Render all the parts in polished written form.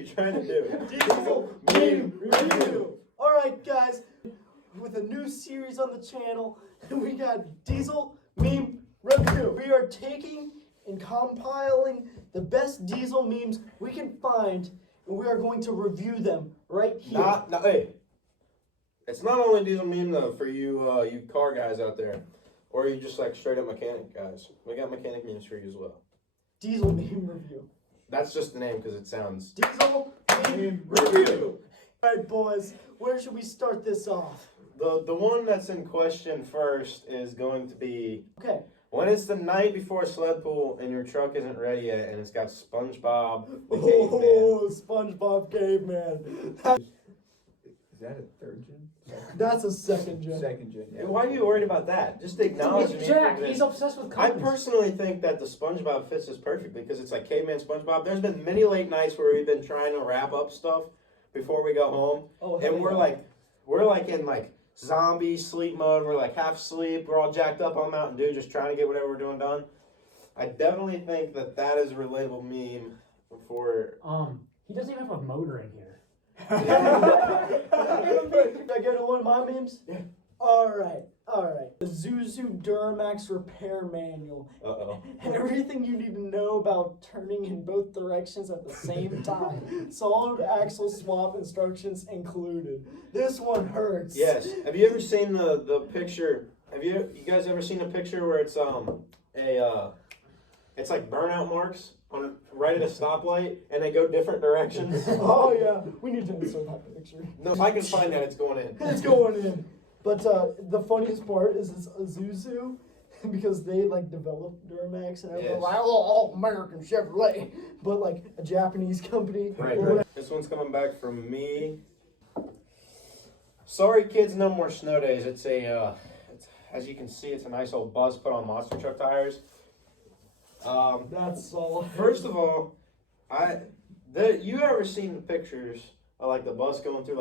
you trying to do? Diesel Meme Review. Alright guys, with a new series on the channel, we got Diesel Meme Review. We are taking and compiling the best Diesel memes we can find, and we are going to review them right here. Hey, it's not only Diesel meme though for you you car guys out there, or you just like straight up mechanic guys. We got mechanic memes for you as well. Diesel Meme Review. That's just the name because it sounds. Diesel Meme Review. Alright boys, where should we start this off? The one that's in question first is going to be Okay. when it's the night before sled pull and your truck isn't ready yet and it's got SpongeBob the Oh, SpongeBob Caveman. Is that a third gen? That's a second gen. Second gen, yeah. Why are you worried about that? Just acknowledge me. Jack, he's obsessed with I comics. personally think that the SpongeBob fits us perfectly because it's like caveman SpongeBob. There's been many late nights where we've been trying to wrap up stuff before we go home, and we're like in like zombie sleep mode. We're like half asleep. We're all jacked up on Mountain Dew, just trying to get whatever we're doing done. I definitely think that is a relatable meme for. He doesn't even have a motor in here. Can I go to one of my memes? Yeah. Alright. The Zuzu Duramax repair manual. Uh-oh. Everything you need to know about turning in both directions at the same time. Solid axle swap instructions included. This one hurts. Yes. Have you ever seen the picture? Have you guys ever seen a picture where it's it's like burnout marks on right at a stoplight and they go different directions? Oh yeah, we need to insert that picture. No, if I can find that, it's going in. It's going in. But the funniest part is it's a Zuzu because they like developed Duramax and everyone Yes. like, oh, American Chevrolet, but like a Japanese company. Right. This one's coming back from me. Sorry, kids, no more snow days. It's as you can see, it's a nice old bus put on monster truck tires. That's all. First of all, you ever seen the pictures of like the bus going through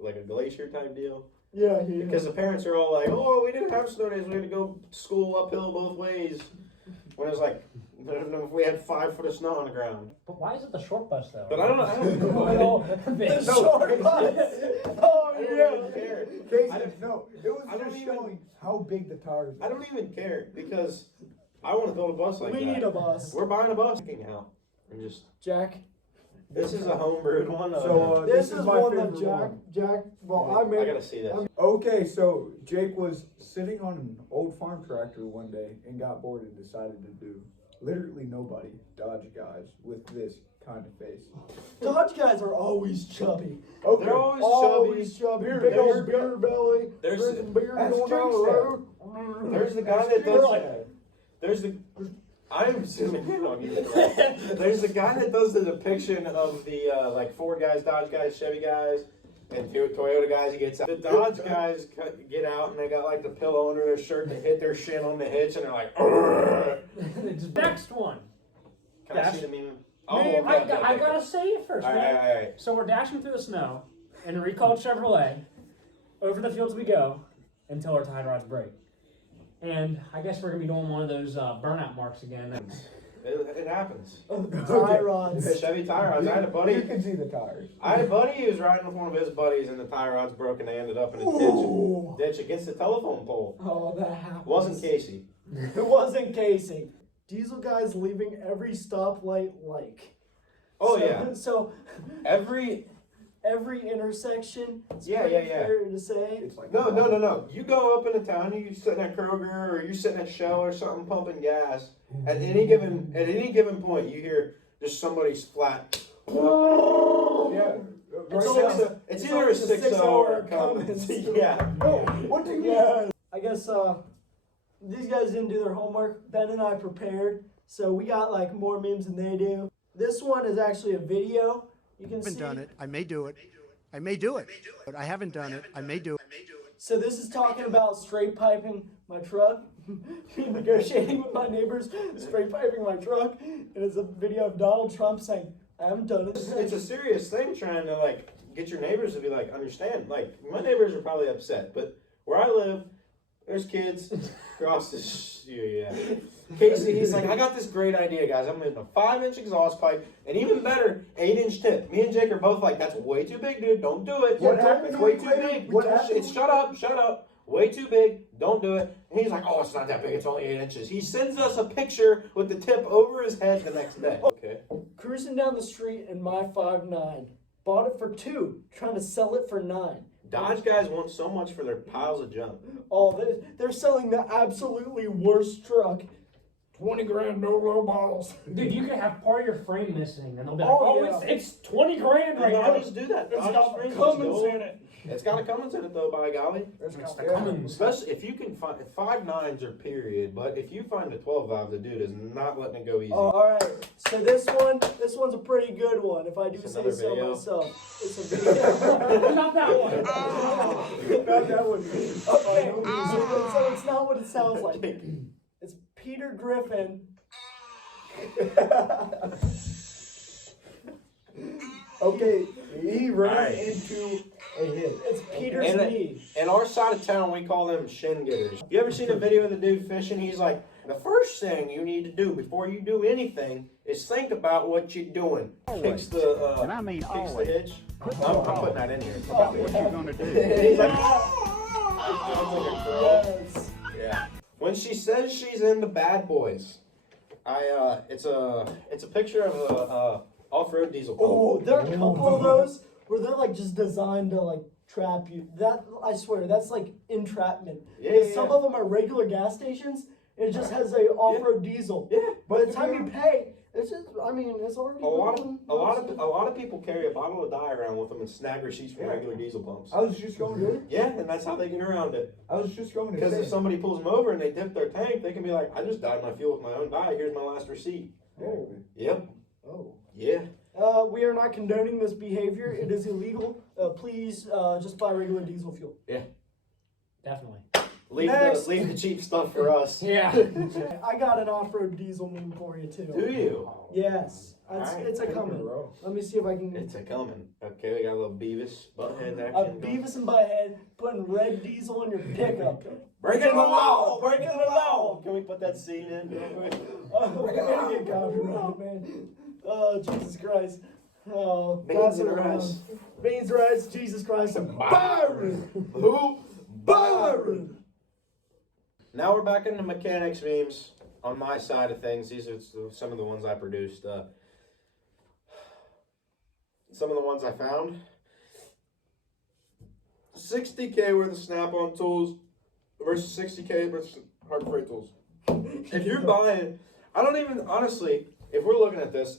like a glacier type deal? Yeah. Because the parents are all like, "Oh, we didn't have snow days. We had to go to school uphill both ways." When it was like, I don't know if we had 5 foot of snow on the ground. But why is it the short bus though? But I don't know. The short bus. Oh I don't yeah. even care. No, it was just showing how big the tires are. I don't even care because I want to build a bus like that. We need a bus. We're buying a bus now. And just Jack. this is a homebrewed one. So This is my one that favorite Jack. Well, I I made. gotta see this. Okay, so Jake was sitting on an old farm tractor one day and got bored and decided to do literally nobody Dodge guys with this kind of face. Dodge guys are always chubby. Okay. They're always chubby. Beer- Big old there's- beer belly. there's- drinking beer that's going down the Jake's road. There's the guy that does that. I'm assuming you don't need that. There's the guy that does the depiction of the like Ford guys, Dodge guys, Chevy guys, and Toyota guys. He gets out. The Dodge guys get out and they got like the pillow under their shirt to hit their shin on the hitch, and they're like, "Urgh." Next one. Can I see the meme? Oh, Man, okay, I okay. gotta say it first, All man. right. So we're dashing through the snow in a recalled Chevrolet. Over the fields we go until our tie rods break. And I guess we're gonna be doing one of those burnout marks again. It happens. Tie rods. Chevy tire rods. I had a buddy. You can see the tires. I had a buddy who was riding with one of his buddies, and the tie rod's broke, and they ended up in a Ooh. ditch against the telephone pole. Oh, that happens. Wasn't Casey. It wasn't Casey. Diesel guys leaving every stoplight like. Oh So- yeah. So every intersection. It's Yeah, pretty yeah. fair to say. It's like No. You go up into town, you sitting at Kroger or you sitting at Shell or something pumping gas. At any given point, you hear just somebody's flat. Yeah. It's either a 6 or Cummins. Yeah. No, what do you mean? Yeah. I guess these guys didn't do their homework. Ben and I prepared, so we got like more memes than they do. This one is actually a video. You can I haven't see. done it. I may do it. I may do it. But I haven't done it. I may do it. So this is talking about straight piping my truck, negotiating with my neighbors, straight piping my truck, and it's a video of Donald Trump saying, "I haven't done it." It's a serious thing trying to like get your neighbors to be like understand. Like my neighbors are probably upset, but where I live, There's kids across the Casey, he's like, I got this great idea, guys. I'm in a 5-inch exhaust pipe, and even better, 8-inch tip. Me and Jake are both like, that's way too big, dude. Don't do it. What happened? It's way too big. Shut up. Way too big. Don't do it. And he's like, oh, it's not that big. It's only 8 inches. He sends us a picture with the tip over his head the next day. Okay. Cruising down the street in my 5.9. Bought it for $2, trying to sell it for $9. Dodge guys want so much for their piles of junk. Oh, they're selling the absolutely worst truck. 20 grand, no low balls. Dude, you could have part of your frame missing, and they'll be like, Oh, oh, it's 20 grand right now. Dodges do that. It's Dodge got springs Cummins go. in it. It's got a Cummins in it, though, by golly. It's the Cummins. Especially if you can find 5.9s are period, but if you find a 12 valve, the dude is not letting it go easy. Oh, all right. So this one's a pretty good one, if I do It's say another so video. myself. It's a video. Not that one. Not that one. Okay, so it's not what it sounds like. It's Peter Griffin. Okay, he ran Alright. into a hit. It's Peter's And knee. in our side of town, we call them shin getters. You ever seen a video of the dude fishing? He's like, the first thing you need to do before you do anything is think about what you're doing. Fix the, And I mean fix the always. hitch. I'm putting that in here. About what you're gonna do. He's like, sounds like a crow. Yes. Yeah. When she says she's into bad boys, it's a picture of a off-road diesel pump. Oh, there are a couple of those where they're like just designed to like trap you. That, I swear, that's like entrapment. Yeah. Some of them are regular gas stations. And it just has a off-road diesel. Yeah. By the time you pay, it's just, I mean, it's already. A lot of people carry a bottle of dye around with them and snag receipts from regular diesel pumps. I was just going to. Yeah, and that's how they get around it. I was just going to Because if say. somebody pulls them over and they dip their tank, they can be like, I just dyed my fuel with my own dye. Here's my last receipt. Oh. Yep. Oh. Yeah. We are not condoning this behavior. It is illegal. Please just buy regular diesel fuel. Definitely. Leave the cheap stuff for us. Yeah. I got an off-road diesel meme for you too. Do you? Yes, Alright. it's a coming. Let me see if I can. It's a coming. Okay, we got a little Beavis, Butthead A action. going. Beavis and Butthead putting red diesel in your pickup. Breaking the law! Breaking the law! Can we put that scene in real quick? We're gonna get copyrighted, man. Oh, Jesus Christ. Oh, Beans and around. rice. Beans, rice, Jesus Christ, and Byron. Who? Byron. Now we're back into mechanics memes on my side of things. These are some of the ones I produced. Some of the ones I found. 60K worth of snap-on tools versus 60K versus Harbor Freight tools. If you're buying, I don't even, honestly, if we're looking at this,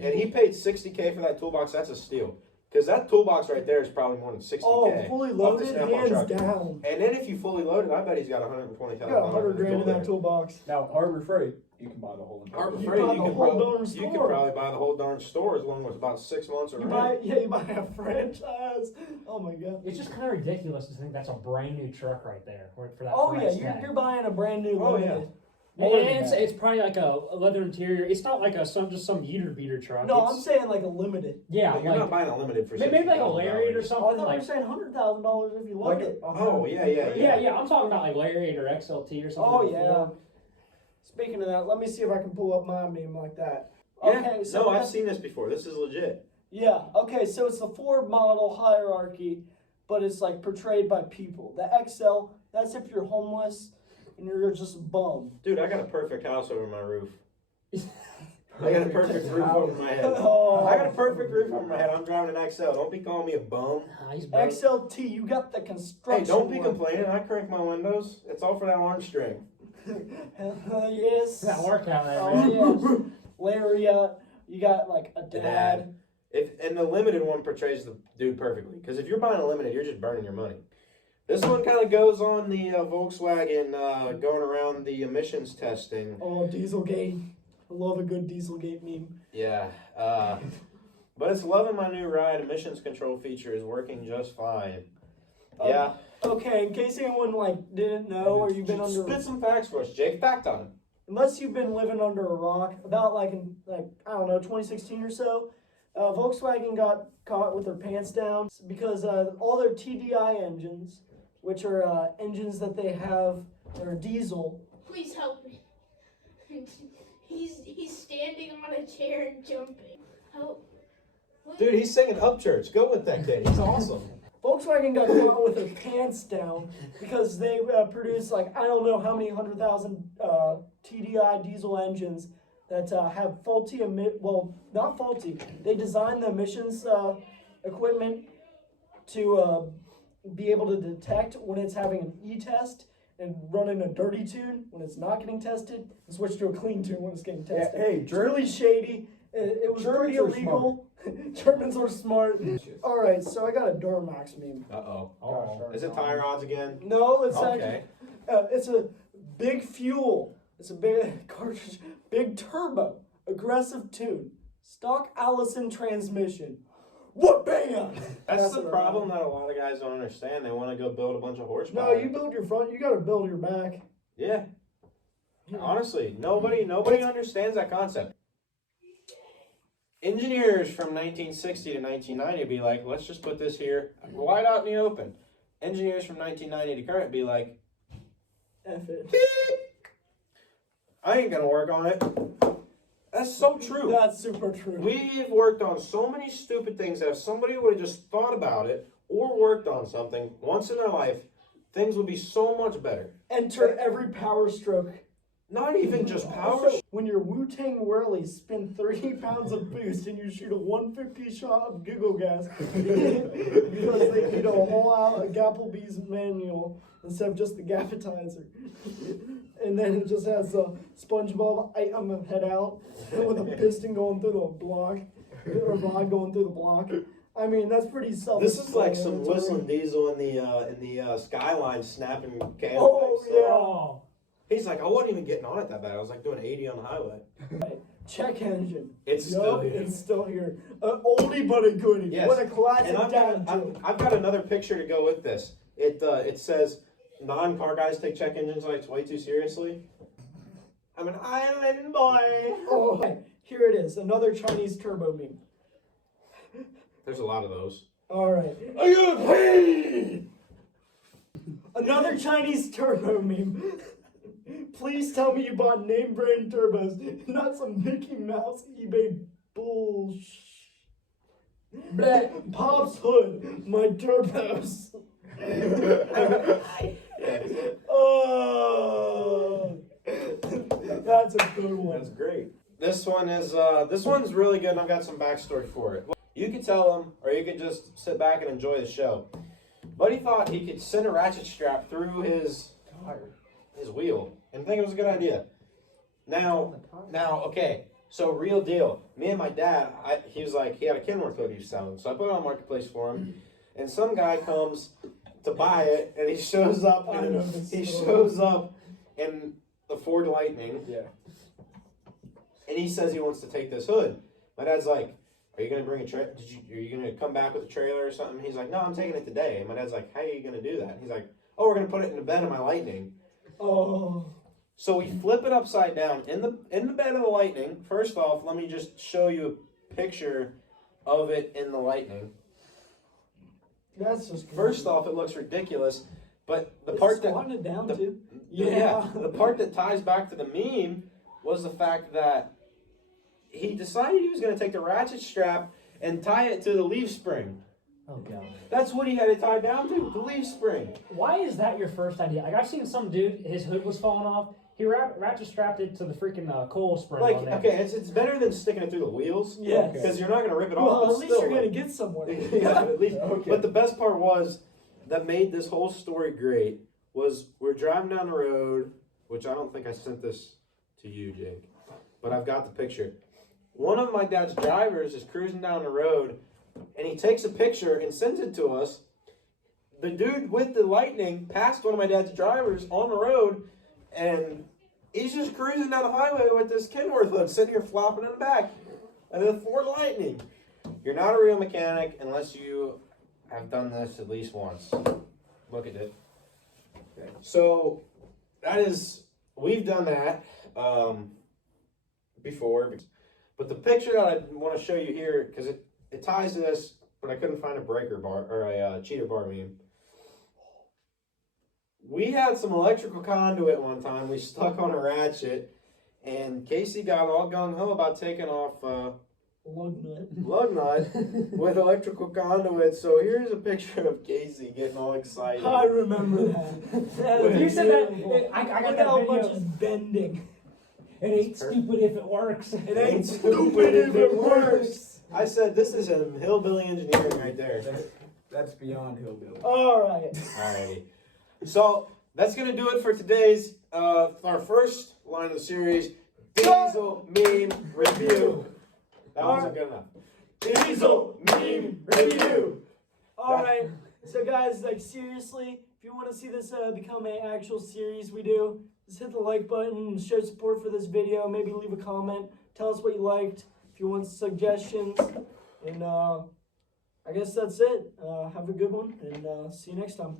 and he paid 60K for that toolbox, that's a steal. Because that toolbox right there is probably more than 60K. Oh, fully off the loaded, Snap-on hands truck. down. And then if you fully loaded, I bet he's got $120,000. You got 100 grand in that toolbox. Now, Harbor Freight, you can buy the whole entire. Harbor You Freight, buy you the could whole probably, darn you could store. probably buy the whole darn store as long as about 6 months or You buy a franchise. Oh my god. It's just kind of ridiculous to think that's a brand new truck right there for that Oh yeah, price you're, tag. you're buying a brand new. Oh, limited. yeah. And More than it's, that. it's probably like a leather interior. It's not like just some eater beater truck. No, It's- I'm saying like a limited. yeah, You're like not buying a limited for maybe like a $60,000. Lariat or Oh, I something. thought you Like were saying $100,000 if you Like loved it. Oh, yeah. yeah, I'm talking about like Lariat or XLT or something. Oh yeah. Speaking of that, let me see if I can pull up my meme like that. Yeah, Okay, so no, I've that's- seen this before. This is legit. Yeah, okay, so it's the Ford model hierarchy, but it's like portrayed by people. The XL, that's if you're homeless and you're just a bum. Dude, I got a perfect house over my roof. I got a perfect roof over my head. Oh. I got a perfect roof over my head. I'm driving an XL. Don't be calling me a bum. Nah, he's broke. XLT, you got the Hey, construction. don't be one. complaining. I crank my windows. It's all for that arm strength. Yes. That workout there, Oh, man. yes. Lariat, you got like a dad. And the limited one portrays the dude perfectly. Because if you're buying a limited, you're just burning your money. This one kind of goes on the Volkswagen going around the emissions testing. Oh, Dieselgate. I love a good Dieselgate meme. Yeah. But it's loving my new ride. Emissions control feature is working just fine. Yeah. Okay, in case anyone like didn't know or you've been under, Spit some facts for us, Jake. Fact on it. unless you've been living under a rock, about like in I don't know 2016 or so, Volkswagen got caught with their pants down because all their TDI engines which are engines that they have that are diesel. Please help me. He's standing on a chair and jumping. Help. Please. Dude, he's singing Upchurch. Go with that kid. He's awesome. Volkswagen got caught with their pants down because they produce like I don't know how many 100,000 TDI diesel engines that have faulty not faulty. They designed the emissions equipment to be able to detect when it's having an E-test and running a dirty tune when it's not getting tested, and switch to a clean tune when it's getting tested. Yeah, hey, it's really shady. It was pretty illegal. Germans are smart. All right, so I got a Duramax meme. Uh-oh. Is it tie rods again? No, it's Okay. it's a big fuel. It's a big cartridge, big turbo, aggressive tune, stock Allison transmission. What bam? That's the problem that a lot of guys don't understand. They want to go build a bunch of horsepower. No, you build your front. You got to build your back. Yeah. Honestly, nobody understands that concept. Engineers from 1960 to 1990 be like, let's just put this here, wide out in the open. Engineers from 1990 to current be like, F it. beep. I ain't gonna work on it. That's so true. That's super true. We've worked on so many stupid things that if somebody would have just thought about it or worked on something once in their life, things would be so much better. Enter every power stroke. Not even just power. Also, when your Wu-Tang Whirlies spin 30 pounds of boost and you shoot a 150 shot of giggle gas because they need a whole out a Gapplebee's manual instead of just the gaffetizer. And then it just has a SpongeBob item head out with a piston going through the block, or a rod going through the block. I mean, that's pretty This is like some whistling diesel in the Skyline snapping cam. Oh, type yeah. stuff. Oh. He's like, I wasn't even getting on it that bad. I was like doing 80 on the highway. Check engine. It's still here. It's still here. Oldie but a goodie. Yes. What a classic And I've got another picture to go with this. It says, non-car guys take check engines like way too seriously. I'm an island boy. Oh, okay. Here it is. Another Chinese turbo meme. There's a lot of those. All right. I gotta pee! Another Chinese turbo meme. Please tell me you bought name brand turbos, not some Mickey Mouse eBay bullshit. Pop's hood, my turbos. Oh, that's a good one. That's great. This one's really good, and I've got some backstory for it. You could tell him, or you could just sit back and enjoy the show. Buddy thought he could send a ratchet strap through his wheel, and think it was a good idea. Now, okay, so real deal. Me and my dad, he was like, he had a Kenworth hood he was selling, so I put it on Marketplace for him, and some guy comes to buy it, and he shows up, in the Ford Lightning, and he says he wants to take this hood. My dad's like, are you gonna bring are you gonna come back with a trailer or something? He's like, no, I'm taking it today. And my dad's like, how are you gonna do that? He's like, oh, we're gonna put it in the bed of my Lightning. Oh. So we flip it upside down in the bed of the Lightning. First off, let me just show you a picture of it in the Lightning. That's just crazy. First off, it looks ridiculous, but the part that it down the, too. the part that ties back to the meme was the fact that he decided he was going to take the ratchet strap and tie it to the leaf spring. Oh, God. That's what he had it tied down to, the leaf spring. Why is that your first idea? Like, I've seen some dude, his hood was falling off. He ratchet strapped it to the freaking coil spring Like, on there. okay, it's better than sticking it through the wheels. Yes. Because you're not going to rip it Well, off. at least you're gonna get somewhere. Yeah, at least. Okay. But the best part was, that made this whole story great, was we're driving down the road, which I don't think I sent this to you, Jake, but I've got the picture. One of my dad's drivers is cruising down the road, and he takes a picture and sends it to us. The dude with the Lightning passed one of my dad's drivers on the road, and he's just cruising down the highway with this Kenworth hood sitting here flopping in the back. And the Ford Lightning. You're not a real mechanic unless you have done this at least once. Look at it. Okay. So, we've done that before. But the picture that I want to show you here, because it ties to this, but I couldn't find a breaker bar or a cheater bar meme. we had some electrical conduit one time. We stuck on a ratchet, and Casey got all gung ho about taking off lug nut with electrical conduit. So here's a picture of Casey getting all excited. I remember that. That was You said that. beautiful. I got Look that how video. much is bending. It ain't stupid if it works. It ain't stupid if it works. I said this is a hillbilly engineering right there. That's beyond hillbilly. All right. Alrighty. So that's gonna do it for today's our first line of the series, Diesel Meme Review. That wasn't good enough. Diesel Meme Review. All right. So guys, like seriously, if you want to see this become an actual series we do, just hit the like button, show support for this video, maybe leave a comment, tell us what you liked, if you want suggestions, and I guess that's it. Have a good one, and see you next time.